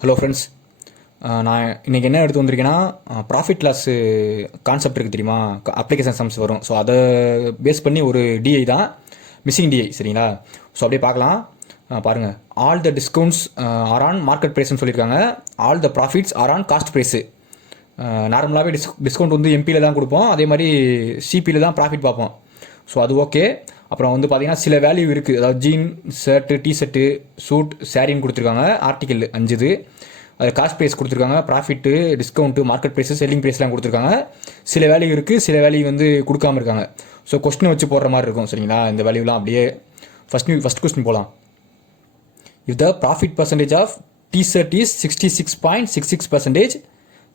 Hello friends. நான் இன்றைக்கி என்ன எடுத்து வந்திருக்கேன்னா, ப்ராஃபிட் லாஸ் கான்செப்ட் இருக்குது தெரியுமா? அப்ளிகேஷன் சம்ஸ் வரும். ஸோ அதை பேஸ் பண்ணி ஒரு டிஐ தான், மிஸ்ஸிங் டிஐ. சரிங்களா? ஸோ அப்படியே பார்க்கலாம். பாருங்கள், all the discounts are on market ப்ரைஸ்னு சொல்லியிருக்காங்க. All the profits are on cost price. நார்மலாகவே டிஸ்கவுண்ட் வந்து எம்பியில் தான் கொடுப்போம், அதே மாதிரி சிபியில் தான் ப்ராஃபிட் பார்ப்போம். ஸோ அது ஓகே. அப்புறம் வந்து பார்த்தீங்கன்னா சில வேல்யூ இருக்குது. அதாவது ஜீன், ஷர்ட்டு, டிஷர்ட்டு, சூட், சாரின்னு கொடுத்துருக்காங்க. ஆர்டிக்கல் 5 அது காஸ்ட் ப்ரைஸ் கொடுத்துருக்காங்க. Profit, discount, market price, selling ப்ரைஸ்லாம் கொடுத்துருக்காங்க. சில வேல்யூ இருக்குது, சில வேல்யூ வந்து கொடுக்காம இருக்காங்க. ஸோ கொஸ்டின் வச்சு போடுற மாதிரி இருக்கும். சரிங்களா? இந்த வேல்யூலாம் அப்படியே ஃபஸ்ட் கொஸ்டின் போகலாம். If the profit percentage of T-shirt is 66.66%,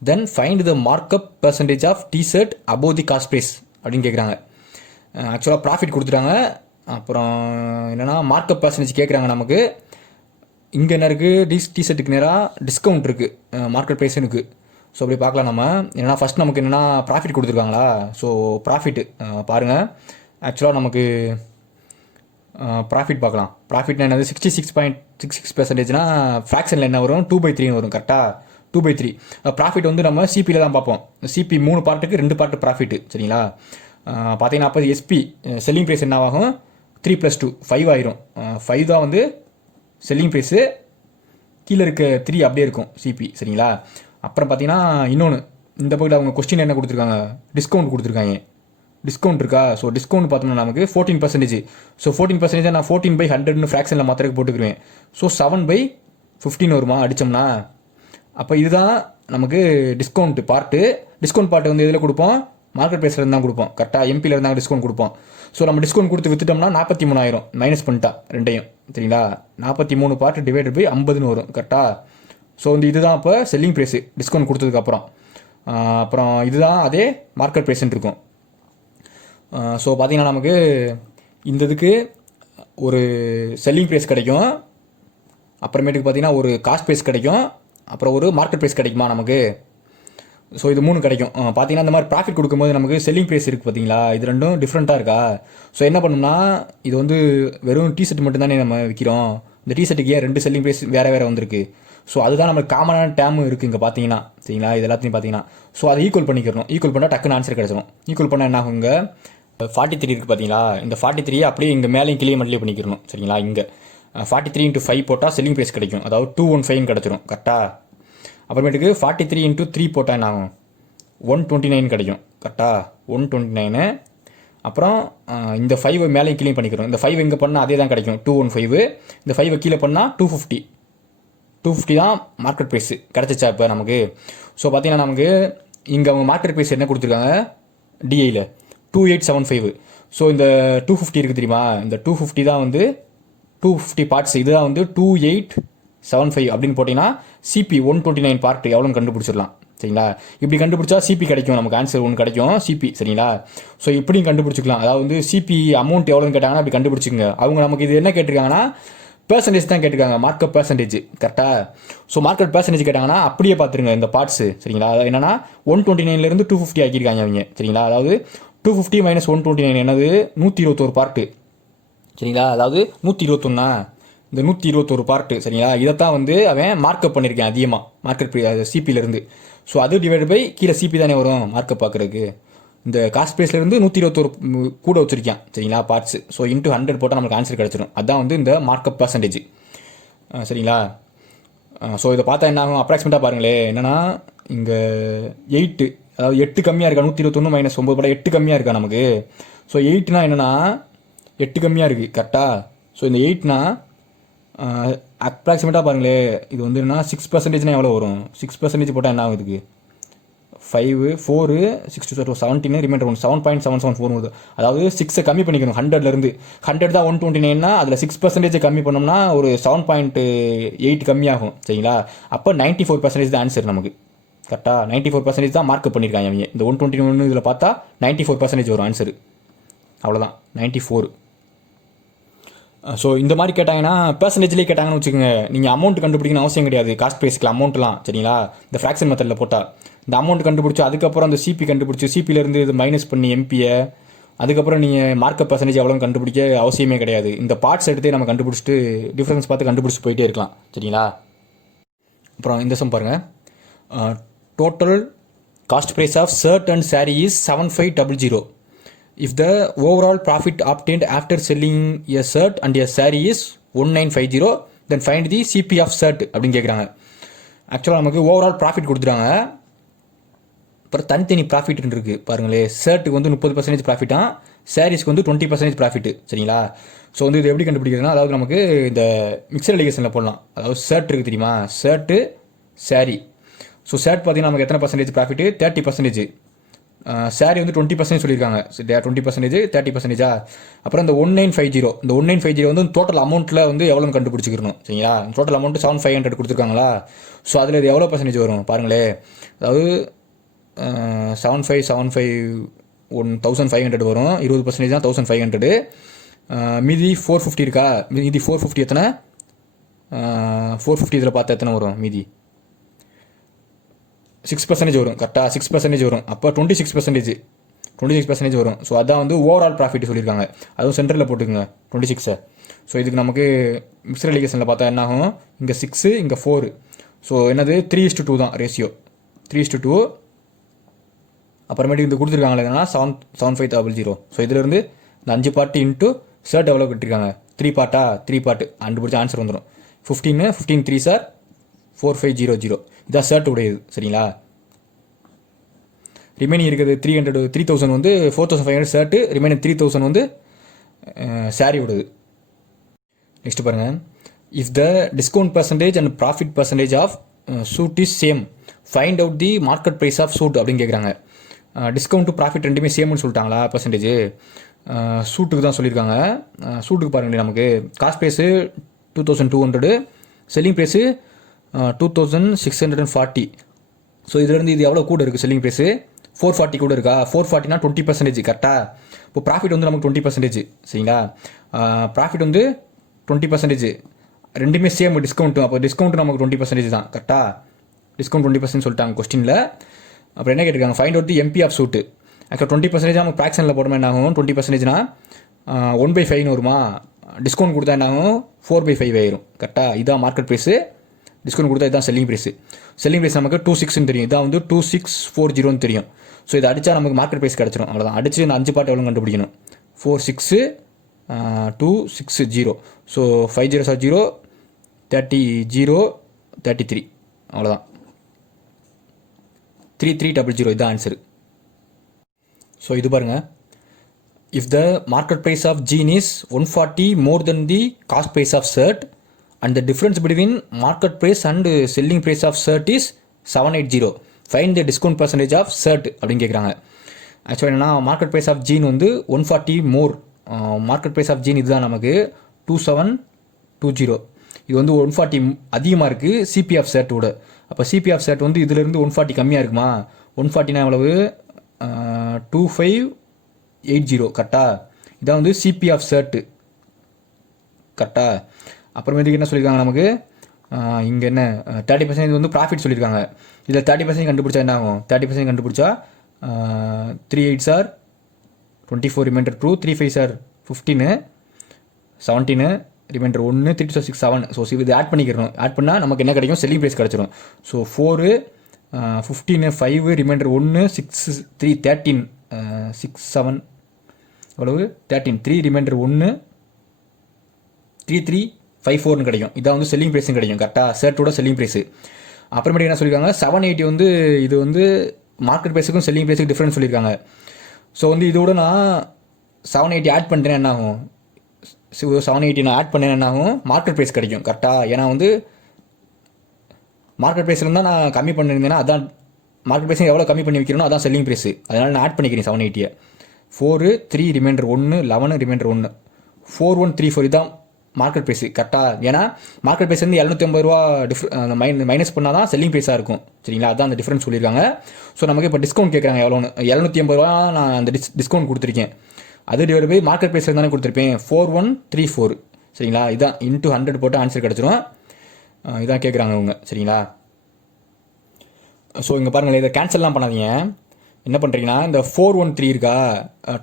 then find the markup percentage of T-shirt above the cost price அப்படின்னு கேட்குறாங்க. ஆக்சுவலாக ப்ராஃபிட் கொடுத்துட்டாங்க. அப்புறம் என்னென்னா மார்க்கப் பர்சன்டேஜ் கேட்குறாங்க நமக்கு. இங்கே என்ன இருக்குது? டிஷர்ட்டுக்கு நேராக டிஸ்கவுண்ட் இருக்குது, மார்க்கெட் ப்ரைஸும் இருக்குது. ஸோ அப்படி பார்க்கலாம் நம்ம. என்னென்னா ஃபஸ்ட் நமக்கு என்னென்னா ப்ராஃபிட் கொடுத்துருக்காங்களா? ஸோ ப்ராஃபிட்டு பாருங்கள். ஆக்சுவலாக நமக்கு ப்ராஃபிட் பார்க்கலாம். ப்ராஃபிட்னா என்னது? 66.66%. ஃப்ராக்ஷனில் என்ன வரும்? 2/3 வரும். கரெக்டாக 2/3. ப்ராஃபிட் வந்து நம்ம சிபியில் தான் பார்ப்போம். சிபி 3 பார்ட்டுக்கு 2 பார்ட்டு ப்ராஃபிட்டு. சரிங்களா? பார்த்தீங்கன்னா அப்போ எஸ்பி செல்லிங் ப்ரைஸ் என்ன ஆகும்? 3 + 2 5 ஆயிரும். 5 தான் வந்து செல்லிங் ப்ரைஸு, கீழே இருக்க 3 அப்படியே இருக்கும் சிபி. சரிங்களா? அப்புறம் பார்த்தீங்கன்னா இன்னொன்று, இந்த பக்கத்தில் அவங்க கொஸ்டின் என்ன கொடுத்துருக்காங்க? டிஸ்கவுண்ட் கொடுத்துருக்காங்க. டிஸ்கவுண்ட் இருக்கா? ஸோ டிஸ்கவுண்ட் பார்த்தோம்னா நமக்கு 14%. ஸோ 14% நான் 14/100ன்னு ஃப்ராக்ஷனில் மாத்திரக்கு போட்டுக்குருவேன். ஸோ 7/15 வருமா அடித்தோம்னா? அப்போ இதுதான் நமக்கு டிஸ்கவுண்ட் பார்ட்டு. டிஸ்கவுண்ட் பார்ட்டு வந்து எதில் கொடுப்போம்? மார்க்கெட் ப்ரைஸில் இருந்தால் கொடுப்போம். கரெக்டாக எம்பியில் இருந்தால் டிஸ்கவுண்ட் கொடுப்போம். ஸோ நம்ம டிஸ்கவுண்ட் கொடுத்து விற்றுட்டோம்னா 43,000 மைனஸ் பண்ணிட்டா ரெண்டையும். சரிங்களா? 43 பார்ட் டிவைடட் பை 50ன்னு வரும். கரெக்டாக? ஸோ வந்து இதுதான் இப்போ செல்லிங் ப்ரைஸு டிஸ்கவுண்ட் கொடுத்ததுக்கப்புறம். அப்புறம் இதுதான் அதே மார்க்கெட் ப்ரைஸ்ன்னு இருக்கும். ஸோ பார்த்தீங்கன்னா நமக்கு இந்த இதுக்கு ஒரு செல்லிங் ப்ரைஸ் கிடைக்கும், அப்புறமேட்டுக்கு பார்த்தீங்கன்னா ஒரு காஸ்ட் ப்ரைஸ் கிடைக்கும், அப்புறம் ஒரு மார்க்கெட் ப்ரைஸ் கிடைக்குமா நமக்கு? ஸோ இது 3 கிடைக்கும். பார்த்தீங்கன்னா இந்த மாதிரி ப்ராஃபிட் கொடுக்கும்போது நமக்கு செல்லிங் ப்ரைஸ் இருக்குது பார்த்தீங்களா? இது ரெண்டும் டிஃப்ரெண்ட்டாக இருக்கா? ஸோ என்ன பண்ணணும்னா, இது வந்து வெறும் டிஷர்ட் மட்டும் தானே நம்ம விற்கிறோம். இந்த டிஷர்ட்டுக்கு ஏன் 2 செல்லிங் ப்ரைஸ் வேறு வந்திருக்கு? ஸோ அதுதான் நமக்கு காமனான டேமும் இருக்குது இங்கே பார்த்தீங்கன்னா. சரிங்களா? இது எல்லாத்தையும் பார்த்தீங்கன்னா ஸோ அதை ஈக்குவல் பண்ணிக்கிறணும். ஈக்குவல் பண்ணால் டக்குன்னு ஆன்சர் கிடச்சிடும். ஈக்குவல் பண்ணால் என்ன ஆகும்? இங்கே 43 இருக்குது பார்த்தீங்களா? இந்த 43 அப்படியே இங்கே மேலேயும் கிளியே மட்டிலே பண்ணிக்கிறணும். சரிங்களா? இங்கே 43 × 5 போட்டால் செல்லிங் ப்ரைஸ் கிடைக்கும். அதாவது 215 கிடச்சிரும். கரெக்டாக? அப்புறமேட்டுக்கு 43 × 3 போட்டால் என்ன ஆகும்? 129 கிடைக்கும். கரெக்டாக? 129. அப்புறம் இந்த 5 மேலேயும் கீழே பண்ணிக்கிறோம். இந்த 5 எங்கே பண்ணால் அதே தான் கிடைக்கும், 215. இந்த 5 கீழே பண்ணால் 250 தான் மார்க்கெட் ப்ரைஸு கிடச்சிச்சா இப்போ நமக்கு? ஸோ பார்த்தீங்கன்னா நமக்கு இங்கே அவங்க மார்க்கெட் ப்ரைஸ் என்ன கொடுத்துருக்காங்க டிஐயில்? 2875. ஸோ இந்த 250 இருக்குது தெரியுமா? இந்த 250 தான் வந்து 250 பார்ட்ஸ். இதுதான் வந்து 2875 அப்படின்னு போட்டிங்கன்னா சிபி 129 பார்ட் எவ்வளோன்னு கண்டுபிடிச்சிடலாம். சரிங்களா? இப்படி கண்டுபிடிச்சா சிபி கிடைக்கும், நமக்கு ஆன்சர் ஒன்று கிடைக்கும் சிபி. சரிங்களா? ஸோ இப்படியும் கண்டுபிடிச்சிக்கலாம். அதாவது வந்து சிபி அமௌண்ட் எவ்வளோன்னு கேட்டாங்கன்னா அப்படி கண்டுபிடிச்சிங்க. அவங்க நமக்கு இது என்ன கேட்டிருக்காங்கன்னா பெர்சன்டேஜ் தான் கேட்டிருக்காங்க, மார்க்கெட் பெர்சன்டேஜ். கரெக்டாக? ஸோ மார்க்கெட் பெர்சன்டேஜ் கேட்டாங்கன்னா அப்படியே பார்த்துருங்க இந்த பார்ட்ஸு. சரிங்களா? அதாவது என்னன்னா 129லேருந்து 250 ஆக்கியிருக்காங்க அவங்க. சரிங்களா? அதாவது 250 - 129 என்னது? 121 பார்ட்டு. சரிங்களா? அதாவது 121 இந்த 121 பார்ட்டு. சரிங்களா? இதைத்தான் வந்து அவன் மார்க்கப் பண்ணியிருக்கேன் அதிகமாக மார்க்கெட் சிபியிலேருந்து. ஸோ அது டிவைட் பை கீழே சிபி தானே வரும் மார்க்கப் பார்க்குறதுக்கு. இந்த காஸ்ட் ப்ரைஸ்லேருந்து 121 கூட வச்சுருக்கேன். சரிங்களா? பார்ட்ஸு. ஸோ இன்ட்டு 100 போட்டால் நமக்கு ஆன்சர் கிடச்சிடும். அதுதான் வந்து இந்த மார்க்கப் பர்சன்டேஜ். சரிங்களா? ஸோ இதை பார்த்தா என்ன ஆகும்? அப்ராக்சிமேட்டாக பாருங்களேன். என்னென்னா இங்கே 8, அதாவது 8 கம்மியாக இருக்கா? 121 - 9 போட 8 கம்மியாக இருக்கா நமக்கு? ஸோ 8னா என்னென்னா 8 கம்மியாக இருக்குது. கரெக்டாக? ஸோ இந்த 8னா அப்ராக்சிமேட்டாக பாருங்களேன். இது வந்து என்னன்னா 6%னா எவ்வளோ வரும்? 6% போட்டால் என்ன ஆகும்? இதுக்கு 5 4 6 2 17 ரிமைண்டர் 7.774 வருது. அதாவது 6 கம்மி பண்ணிக்கணும் 100லேருந்து. 100 தான் 129னா அதில் 6% கம்மி பண்ணோம்னா ஒரு 7.8 கம்மியாகும். சரிங்களா? அப்போ 94% தான் ஆன்சர் நமக்கு. கரெக்டாக? 94% தான் மார்க் பண்ணியிருக்காங்க அவங்க. இந்த 121 இதில் பார்த்தா 94% வரும் ஆன்சரு. அவ்வளோதான், 94. ஸோ இந்த மாதிரி கேட்டாங்கன்னா பெர்சன்டேஜ்லேயே கேட்டாங்கன்னு வச்சுக்கோங்க. நீங்கள் அமௌண்ட் கண்டுபிடிக்கணும் அவசியம் கிடையாது. காஸ்ட் ப்ரைஸ்க்கு அமௌண்ட்லாம். சரிங்களா? இந்த ஃப்ராக்ஷன் மெத்தடில் போட்டால் இந்த அமௌண்ட் கண்டுபிடிச்சி அதுக்கப்புறம் அந்த சிபி கண்டுபிடிச்சி சிபியிலேருந்து இது மைனஸ் பண்ணி எம்பியை அதுக்கப்புறம் நீங்கள் மார்க்கப் பர்சன்டேஜ் எவ்வளோன்னு கண்டுபிடிக்க அவசியமே கிடையாது. இந்த பார்ட்ஸ் எடுத்து நம்ம கண்டுபிடிச்சிட்டு டிஃப்ரென்ஸ் பார்த்து கண்டுபிடிச்சி போயிட்டே இருக்கலாம். சரிங்களா? அப்புறம் இந்த சம் பாருங்கள், total cost price of shirt and saree is 7500. If the overall profit obtained after selling a shirt and a saree is 1950, then find the CP of shirt அப்படின்னு கேட்குறாங்க. ஆக்சுவலாக நமக்கு ஓவரால் ப்ராஃபிட் கொடுத்துறாங்க, அப்புறம் தனித்தனி ப்ராஃபிட் இருக்குது பாருங்களே. ஷர்ட்டுக்கு வந்து 30% ப்ராஃபிட்டாக, சாரீஸ்க்கு வந்து 20% ப்ராஃபிட்டு. சரிங்களா? ஸோ வந்து இது எப்படி கண்டுபிடிக்கிறதுனா, அதாவது நமக்கு இந்த மிக்சர் அலிகேஷனில் போடலாம். அதாவது ஷர்ட் இருக்குது தெரியுமா, ஷர்ட்டு saree. ஸோ ஷர்ட் பார்த்தீங்கன்னா நமக்கு எத்தனை பர்சன்டேஜ் ப்ராஃபிட்டு, 30%. சாரீ வந்து 20% சொல்லியிருக்காங்க. 20%, 30%. அப்புறம் இந்த 1950 வந்து டோட்டல் அமௌண்ட்டில் வந்து எவ்வளோன்னு கண்டுபிடிச்சிக்கணும். சரிங்களா? டோட்டல் அமௌண்ட்டு 7500 கொடுத்துருக்காங்களா. ஸோ அதில் இது எவ்வளோ பர்சன்டேஜ் வரும் பாருங்களே. அதாவது 75 1500 வரும். 20% தான் 1500. மீதி 450 இருக்கா, மீதி 450 எத்தனை, 450 இதில் பார்த்தா எத்தனை வரும், மீதி 6% வரும். கரெக்டாக 6% வரும். அப்போ 26% வரும். ஸோ அதான் வந்து ஓவரால் ப்ராஃபிட் சொல்லியிருக்காங்க. அதுவும் சென்டரில் போட்டுக்கோங்க 26. ஸோ இதுக்கு நமக்கு மிக்சர் அலிகேஷனில் பார்த்தா என்ன ஆகும், இங்கே 6 இங்கே 4. ஸோ என்னது 3:2 தான் ரேஷியோ, 3:2. அப்புறமேட்டு இது கொடுத்துருக்காங்களே என்னன்னா 7500. ஸோ இதிலிருந்து இந்த 5 பார்ட்டு இன்ட்டு ஷர்ட் எவ்வளோ கட்டிருக்காங்க, 3 பார்ட்டா, 3 பார்ட்டு கண்டுபிடிச்ச ஆன்சர் வந்துடும். 15 3 சார் 4500. இதான் ஷர்ட் உடையது. சரிங்களா? ரிமைனிங் இருக்கிறது 3000 வந்து 4500 ஷர்ட்டு, ரிமைனிங் 3000 வந்து சாரீ உடையது. நெக்ஸ்ட் பாருங்கள், if the discount percentage and profit percentage of suit is same, find out the market price of suit அப்படின்னு கேட்குறாங்க. டிஸ்கவுண்ட்டு ப்ராஃபிட் ரெண்டுமே சேம்னு சொல்லிட்டாங்களா பர்சன்டேஜ், சூட்டுக்கு தான் சொல்லியிருக்காங்க. சூட்டுக்கு பாருங்களேன், நமக்கு cost price 2200, selling price 2640. So இதுலேருந்து இது எவ்வளோ கூட இருக்குது, செல்லிங் ப்ரைஸு 440 கூட இருக்கா. 440னா 20% கரெக்டாக. இப்போ ப்ராஃபிட் வந்து நமக்கு 20%. சரிங்களா? ப்ராஃபிட் வந்து 20%, ரெண்டுமே சேம் டிஸ்கவுண்ட்டு. அப்போ டிஸ்கவுண்ட் நமக்கு 20% தான் கரெக்டாக. டிஸ்கவுண்ட் 20% சொல்லிட்டாங்க கொஸ்டினில். அப்புறம் என்ன கேட்டிருக்காங்க, find out the MP of suit. ஆக்சுவலாக 20% நமக்கு ஃப்ராக்ஷனில் போடுமா என்ன ஆகும், 20%னா 1/5 வருமா. டிஸ்கவுண்ட் கொடுத்தா என்ன ஆகும், 4/5 ஆயிரும். கரெக்டாக? இதான் மார்க்கெட் ப்ரைஸு. டிஸ்கவுண்ட் கொடுத்தா இதுதான் செல்லிங் ப்ரைஸு. செல்லிங் ப்ரைஸ் நமக்கு 26 தெரியும், இதான் வந்து 2640 தெரியும். ஸோ இதை அடித்தா நமக்கு மார்க்கெட் ப்ரைஸ் கிடச்சிரும். அவ்வளோதான். அடித்து இந்த 5 பார்ட் எவ்வளோ கண்டுபிடிக்கணும், 46260. ஸோ 5 0 0 30 0 33. அவ்வளோதான். 3300 இதுதான் ஆன்சரு. ஸோ இது பாருங்கள், if the market price of jean is 140 more than the cost price of shirt and the difference between market price and selling price of shirt is 780, find the discount percentage of shirt அப்படின்னு கேட்குறாங்க. ஆக்சுவலாக என்னன்னா, market price of gene வந்து 140 மோர், market price of gene இதுதான் நமக்கு 2720. இது வந்து 140 அதிகமாக இருக்குது சிபி ஆஃப் ஷர்ட்டோட. அப்போ சிபி ஆஃப் ஷர்ட் வந்து இதிலிருந்து 140 கம்மியாக இருக்குமா. 140னா எவ்வளவு, 2580 கரெக்டாக. இதான் வந்து சிபி ஆஃப் ஷர்ட்டு கரெக்டாக. அப்புறமேட்டுக்கு என்ன சொல்லியிருக்காங்க நமக்கு, இங்கே என்ன 30% வந்து ப்ராஃபிட் சொல்லியிருக்காங்க. இதில் 30% கண்டுபிடிச்சா என்ன ஆகும், 30% கண்டுபிடிச்சா 3 8 சார் 24, ரிமைண்டர் 2, 3 5 சார் 15, 17, ரிமைண்டர் 1, 3 2 6 7. ஸோ இது ஆட் பண்ணிக்கிறோம். ஆட் பண்ணால் நமக்கு என்ன கிடைக்கும், செல்லிங் ப்ரைஸ் கிடச்சிரும். ஸோ 4 15 5, ரிமைண்டர் 1 6 3 13 6 7 எவ்வளவு 13, 3 ரிமைண்டர் 1 3354 கிடைக்கும். இதான் வந்து செல்லிங் ப்ரைஸும் கிடைக்கும் கரெக்டாக, ஷர்ட்டோட செல்லிங் ப்ரைஸு. அப்புறமேட்டு என்ன சொல்லியிருக்காங்க, 780 வந்து இது வந்து மார்க்கெட் ப்ரைஸுக்கும் செல்லிங் ப்ரைஸுக்கும் டிஃப்ரென்ஸ் சொல்லியிருக்காங்க. ஸோ வந்து இதோட நான் 780 ஆட் பண்ணிட்டேன் என்ன ஆகும், 780 நான் ஆட் பண்ணேன் என்ன ஆகும், மார்க்கெட் ப்ரைஸ் கிடைக்கும் கரெக்டாக. ஏன்னா வந்து மார்க்கெட் ப்ரைஸில் இருந்தால் நான் கம்மி பண்ணியிருந்தேன்னா அதான் மார்க்கெட் ப்ரைஸை எவ்வளோ கம்மி பண்ணி வைக்கிறனோ அதான் செல்லிங் ப்ரைஸு. அதனால் நான் ஆட் பண்ணிக்கிறேன் 780. 4 3 ரிமைண்டர் 1 11 ரிமைண்டர் 1 4134 இதான் மார்க்கெட் ப்ரைஸு கரெக்டாக. ஏன்னா மார்க்கெட் ப்ரைஸ் வந்து 750 ரூபா மைனஸ் பண்ணால் தான் செல்லிங் ப்ரைஸாக இருக்கும். சரிங்களா, அதுதான் அந்த டிஃப்ரென்ஸ் சொல்லியிருக்காங்க. ஸோ நமக்கு இப்போ டிஸ்கவுண்ட் கேட்குறாங்க எவ்வளோன்னு, 750 ரூபா நான் அந்த டிஸ்கவுண்ட் கொடுத்துருக்கேன். அது டிவைட் பை மார்க்கெட் ப்ரைஸ் தானே கொடுத்துருப்பேன் 4134. சரிங்களா, இதான் இன்ட்டு 100 போட்டு ஆன்சர் கிடச்சிரும். இதான் கேட்குறாங்க அவங்க. சரிங்களா, ஸோ இங்கே பாருங்களேன், இதை கேன்சல்லாம் பண்ணாதீங்க. என்ன பண்ணுறீங்கன்னா, இந்த 413 இருக்கா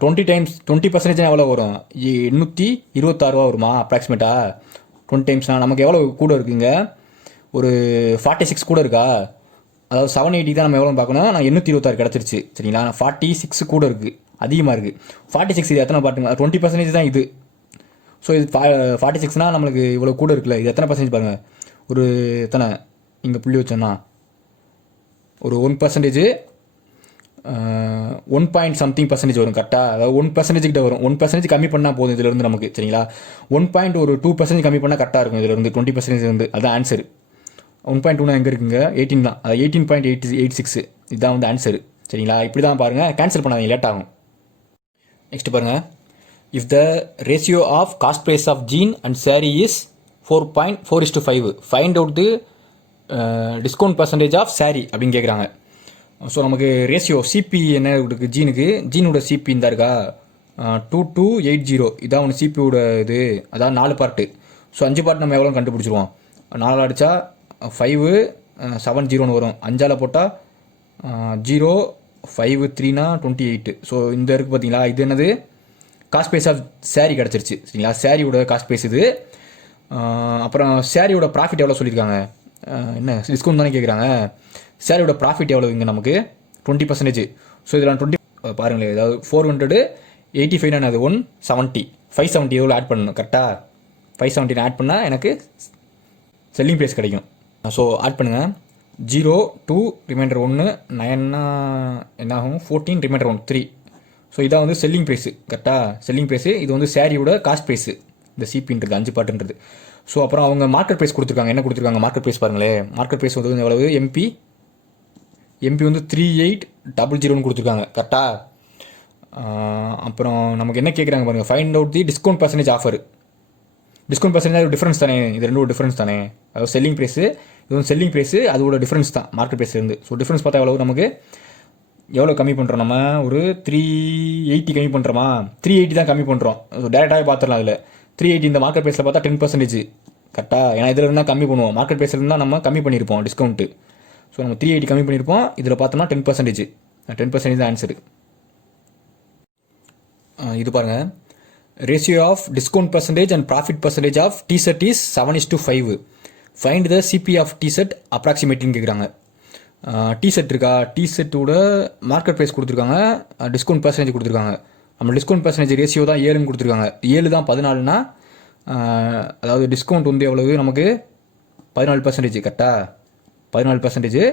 20 டைம்ஸ் 20% எவ்வளோ வரும், 826 ரூபா வருமா அப்ராக்சிமேட்டாக. 20 டைம்ஸ்னால் நமக்கு எவ்வளோ கூட இருக்குங்க, ஒரு 46 கூட இருக்கா, அதாவது 780 தான் நம்ம எவ்வளோ பார்க்கணும், நான் 826 கிடச்சிருச்சு சரிங்களா. 46 கூட இருக்குது, அதிகமாக இருக்குது. 46 இது எத்தனை பாட்டுங்க, 20% தான் இது. ஸோ இது 46னால் நம்மளுக்கு இவ்வளோ கூட இருக்குல்ல, இது எத்தனை பர்சன்டேஜ் பாருங்கள், ஒரு எத்தனை இங்கே புள்ளி வச்சோன்னா ஒரு 1%, 1.something% வரும் கரெக்டாக. அதாவது 1% கிட்ட வரும். 1% கம்மி பண்ணால் போதும் இதிலிருந்து நமக்கு சரிங்களா. 1.2% கம்மி பண்ணால் கரெக்டாக இருக்கும் இதிலிருந்து 20% இருந்து. அதுதான் ஆன்சர். 1.2 எங்கே இருக்குங்க, 18 தான். அது 18.86 இதுதான் வந்து ஆன்சர் சரிங்களா. இப்படி தான் பாருங்கள், கேன்சல் பண்ணாதீங்க, லேட் ஆகும். நெக்ஸ்ட் பாருங்கள், if the ratio of cost price of jean and sari is 4.4:5 find out the discount percentage of sari அப்படின்னு கேட்குறாங்க. ஸோ நமக்கு ரேஷியோ சிபி என்ன இருக்குது, ஜீனோட சிபி இந்த இருக்கா 2280, இதான் ஒன்று சிபியோட இது. அதான் 4 பார்ட்டு. ஸோ 5 பார்ட் நம்ம எவ்வளோ கண்டுபிடிச்சிருவோம், 4 அடித்தா 570 வரும், 5ஆல் போட்டால் 0 5 3னா 28. ஸோ இந்த இருக்குது பார்த்தீங்களா, இது என்னது காஸ்ட் ப்ரைஸ் ஆஃப் சாரீ கிடச்சிருச்சு சரிங்களா. சாரியோட காஸ்ட் ப்ரைஸ் இது. அப்புறம் சாரியோட ப்ராஃபிட் எவ்வளோ சொல்லியிருக்காங்க, என்ன டிஸ்கவுண்ட் தானே கேட்குறாங்க. சாரியோட ப்ராஃபிட் எவ்வளோ இங்கே நமக்கு 20%. ஸோ இதில் 20 பாருங்களேன், ஏதாவது 485 அது 170, 570 எவ்வளோ ஆட் பண்ணணும் கரெக்டாக. 570 ஆட் பண்ணால் எனக்கு செல்லிங் ப்ரைஸ் கிடைக்கும். ஸோ ஆட் பண்ணுங்கள், 0 2 ரிமைண்டர் 1 9னா என்ன ஆகும், 14 ரிமைண்டர் 1 3. ஸோ இதான் வந்து செல்லிங் ப்ரைஸு கரெக்டாக. செல்லிங் ப்ரைஸு இது வந்து சாரியோட காஸ்ட் ப்ரைஸு, இந்த சிபின்றது 5 பார்ட்டுன்றது. ஸோ அப்புறம் அவங்க மார்க்கெட் ப்ரைஸ் கொடுத்துருக்காங்க. என்ன கொடுத்துருக்காங்க மார்க்கெட் ப்ரைஸ் பாருங்களேன். மார்க்கெட் ப்ரைஸ் வந்து எவ்வளவு, எம்பி வந்து 3800 கொடுத்துருக்காங்க கரெக்டாக. அப்புறம் நமக்கு என்ன கேட்குறாங்க பாருங்கள், find out the discount percentage offer. Discount percentage ஒரு டிஃப்ரென்ஸ் தானே, இது ரெண்டும் ஒரு டிஃப்ரென்ஸ் தானே. அதாவது செல்லிங் ப்ரைஸு, இது வந்து செல்லிங் ப்ரைஸு, அதோட டிஃப்ரென்ஸ் தான் மார்க்கெட் ப்ரைஸ்லேருந்து. ஸோ டிஃப்ரென்ஸ் பார்த்தா எவ்வளவு, நமக்கு எவ்வளோ கம்மி பண்ணுறோம், நம்ம ஒரு 380 கம்மி பண்ணுறோமா, 380 தான் கம்மி பண்ணுறோம். ஸோ டேரெக்டாகவே பார்த்துடலாம். அதில் 380 இந்த மார்க்கெட் ப்ரைஸில் பார்த்தா 10% கரெக்டாக. ஏன்னா இதில் இருந்தால் கம்மி பண்ணுவோம், மார்க்கெட் ப்ரைஸில் இருந்தால் நம்ம கம்மி பண்ணியிருப்போம் டிஸ்கவுண்ட்டு. ஸோ நம்ம 380 கம்மி பண்ணியிருப்போம், இதில் பார்த்தோம்னா 10% தான் ஆன்சரு. இது பாருங்கள், ratio of discount percentage and profit percentage of T-shirt is 7:5. Find the CP of T-shirt அப்ராக்சிமேட்லின்னு கேட்குறாங்க. டிஷர்ட் இருக்கா, டிஷர்ட்டோட மார்க்கெட் ப்ரைஸ் கொடுத்துருக்காங்க, டிஸ்கவுண்ட் பர்சன்டேஜ் கொடுத்துருக்காங்க. நம்ம டிஸ்கவுண்ட் பர்சன்டேஜ் ரேஷியோ தான் 7ன்னு கொடுத்துருக்காங்க. 7 தான் 14னா, அதாவது டிஸ்கவுண்ட் வந்து எவ்வளவு நமக்கு 14% கரெக்டாக. 14%.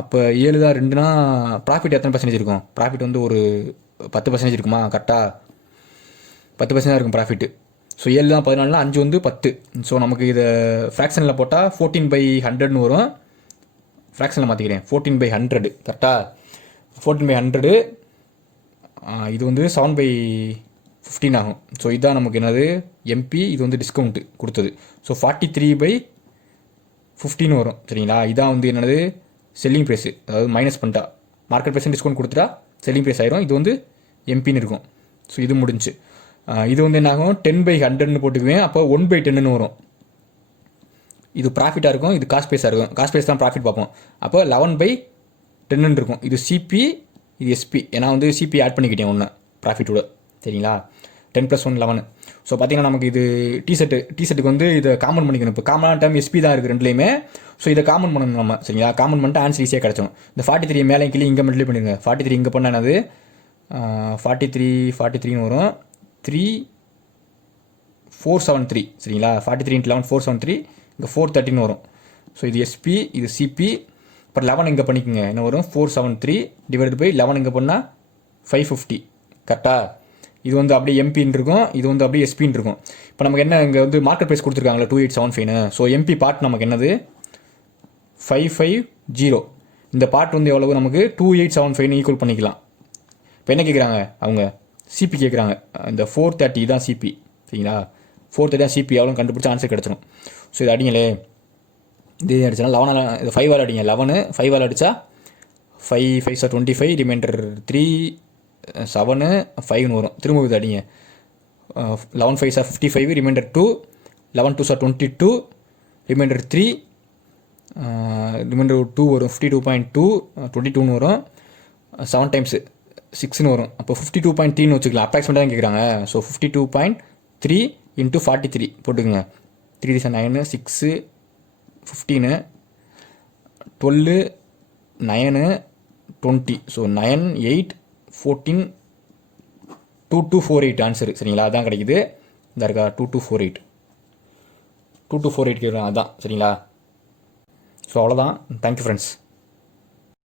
அப்போ 7 தான் 2னா ப்ராஃபிட் எத்தனை பர்சன்டேஜ் இருக்கும், ப்ராஃபிட் வந்து ஒரு 10% இருக்குமா கரெக்டாக. 10% தான் இருக்கும் ப்ராஃபிட்டு. ஸோ 7 தான் 14னா 5 வந்து 10. ஸோ நமக்கு இதை ஃப்ராக்ஷனில் போட்டால் 14/100ன்னு வரும். ஃப்ராக்ஷனில் மாற்றிக்கிறேன், 14/100 கரெக்டாக. 14/100 இது வந்து 7/15 ஆகும். ஸோ இதுதான் நமக்கு என்னது எம்பி, இது வந்து டிஸ்கவுண்ட்டு கொடுத்தது. ஸோ 43/15 வரும் சரிங்களா. இதான் வந்து என்னது செல்லிங் ப்ரைஸு, அதாவது மைனஸ் பண்ணிட்டா மார்க்கெட் ப்ரைஸ் டிஸ்கவுண்ட் கொடுத்துட்டா செல்லிங் ப்ரைஸ் ஆயிரும். இது வந்து எம்பின்னு இருக்கும். ஸோ இது முடிஞ்சு. இது வந்து என்ன ஆகும், 10/100ன்னு போட்டுக்குவேன். அப்போ 1/10ன்னு வரும். இது ப்ராஃபிட்டாக இருக்கும், இது காஸ்ட் ப்ரைஸாக இருக்கும். காஸ்ட் ப்ரைஸ் தான் ப்ராஃபிட் பார்ப்போம். அப்போ 11/10ன்னு இருக்கும். இது சிபி, இது எஸ்பி. ஏன்னா வந்து சிபி ஆட் பண்ணிக்கிட்டேன் ஒன்று ப்ராஃபிட்டோட சரிங்களா. 10 + 1 11. ஸோ பார்த்தீங்கன்னா நமக்கு இது டிஷர்ட்டுக்கு வந்து இதை காமன் பண்ணிக்கணும். இப்போ காமனான டைம் எஸ்பி தான் இருக்குது ரெண்டுலேயுமே. ஸோ இதை காமன் பண்ணணும் நம்ம சரிங்களா. காமன் பண்ணிட்டு ஆன்சர் ஈஸியாக கிடச்சிடும். இந்த 43 மேலே கீழே இங்கே மல்டிப்ளை பண்ணிடுங்க. 43 இங்கே பண்ணால் என்னது 43ன்னு வரும். 3473 சரிங்களா. 43 × 11 473. இங்கே 413 வரும். ஸோ இது எஸ்பி, இது சிபி. அப்புறம் 11 இங்கே பண்ணிக்கோங்க, என்ன வரும் 473 / 11 இங்கே பண்ணால் 550 கரெக்டாக. இது வந்து அப்படியே எம்பின்னு இருக்கும், இது வந்து அப்படியே எஸ்பின்னு இருக்கும். இப்போ நமக்கு என்ன இங்கே வந்து மார்க்கெட் ப்ரைஸ் கொடுத்துருக்காங்களா 2875. ஸோ எம்பி பார்ட் நமக்கு என்னது 550. இந்த பார்ட் வந்து எவ்வளவு நமக்கு 2875 ஈக்குவல் பண்ணிக்கலாம். இப்போ என்ன கேட்குறாங்க அவங்க, சிபி கேட்குறாங்க. இந்த 430 தான் சிபி சரிங்களா. 430 தான் சிபி, எவ்வளோ கண்டுபிடிச்சா ஆன்சர் கிடச்சிடும். ஸோ இது அடிங்களே, இது அடிச்சா 11 இது 5ஆல் அடிங்க. 11 5ஆல் அடித்தா 5 5 25 ரிமைண்டர் 3 7 5ன்னு வரும். திரும்ப இது அடிங்க. 11 5 55 ரிமைண்டர் 2 11 2 22 ரிமைண்டர் 3 ரிமைண்டர் 2 வரும். 52.2 22ன்னு வரும். 7 டைம்ஸ் 6ன்னு வரும். அப்போ 52.3ன்னு வச்சுக்கலாம். அப்ராக்சிமேட்டாக தான் கேட்குறாங்க. ஸோ 52.3 × 43 போட்டுக்கோங்க. 3 9 6 15, 12, 9, 20. So 9, 8, 14, 2248 answer. சரிங்களா, அதான் கிடைக்குது. இந்த இருக்கா 2248, 2248 அதான். சரிங்களா, ஸோ அவ்வளோதான். Thank you friends.